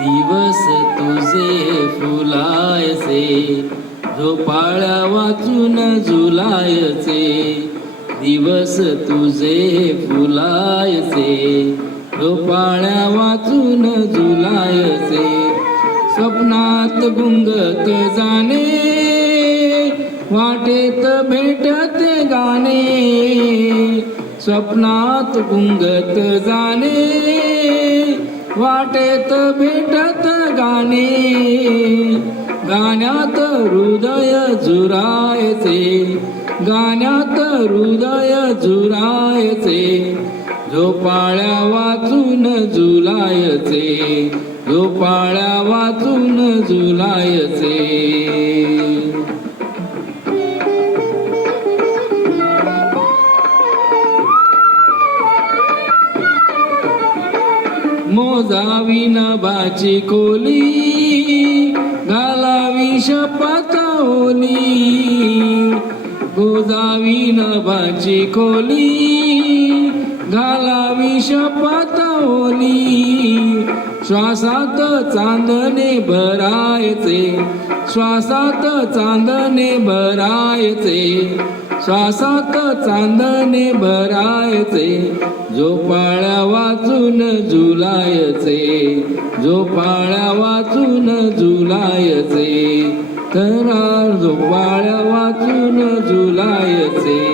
दिवस तुझे फुलायचे, झोपाळ्या वाचून झुलायचे. दिवस तुझे फुलायचे, झोपाळ्या वाचून झुलायचे. स्वप्नात गुंगत जाणे, वाटेत भेटते गाणे. स्वप्नात गुंगत जाणे, वाटेत भेटत गाणे. गाण्यात हृदय झुरायचे, गाण्यात हृदय झुरायचे. झोपाळ्या वाचून झुलायचे, झोपाळ्या वाचून झुलायचे. मोजावी नभाची खोली, घालावी शपथ ओली. मोजावी नभाची खोली, घालावी शपथ ओली. श्वासात चांदणे भरायचे, श्वासात चांदणे भरायचे. श्वासात चांदणे भरायचे. झोपाळ्या वाचून झुलायचे, झोपाळ्या वाचून झुलायचे. थरार झोपाळ्या वाचून झुलायचे.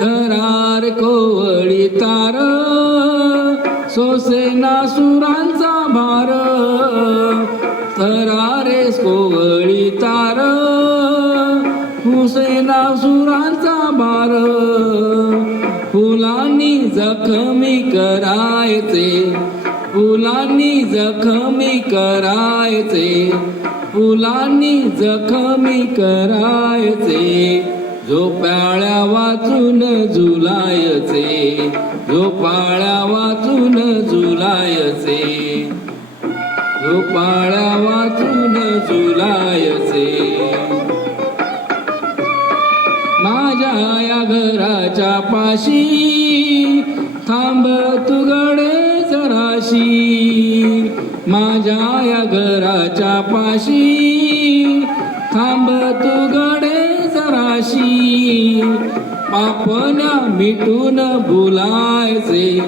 थरार कोवळी तार, सोसेना सुरांचा भार. थरारे कोवळी तार, हुसेना सुरांचा भार. फुलांनी जखमी करायचे, फुलांनी जखमी करायचे. फुलांनी जखमी करायचे. झोपाळ्या वाचून झुलायचे, झोपाळ्या वाचून झुलायचे. झोपाळ्या वाचून झुलायचे. माझ्या या घराच्या पाशी, थांब तू गडे जराशी. माझ्या या घराच्या पाशी, थांब तू गडे जराशी. पापण्या मिटून भुलायचे,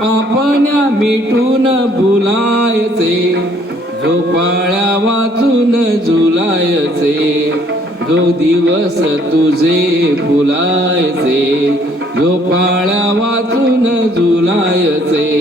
पापण्या मिटून भुलायचे. झोपाळ्या वाचून झुलायचे. जो दिवस तुझे फुलायचे, झोपाळ्या वाचून झुलायचे.